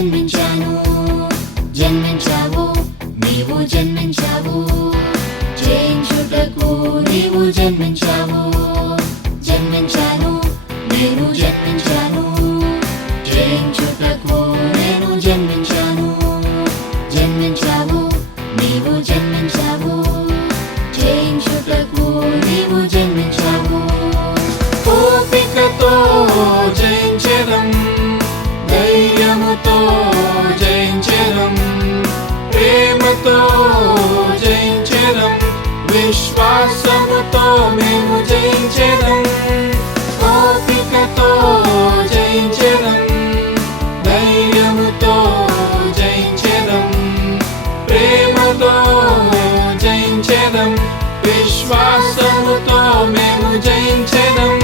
జన్మించాను. జన్మించావు, నీవు జన్మించావు, జయించుటకు నీవు జన్మించావు. జన్మించాను, నేను జన్మించాను, జయించుటకు నేను జన్మించాను. జన్మించావు, నీవు జన్మించావు, జయించుటకు నీవు జన్మించావు. ఓపికతో జయించెదం, ధైర్యముతో జయించెదం, ప్రేమతో జయించెదం, విశ్వాసముతో మేము జయించెదం. ఓపికతో జయించెదం, ధైర్యముతో జయించెదం, ప్రేమతో జయించెదం, విశ్వాసముతో మేము జయించెదం.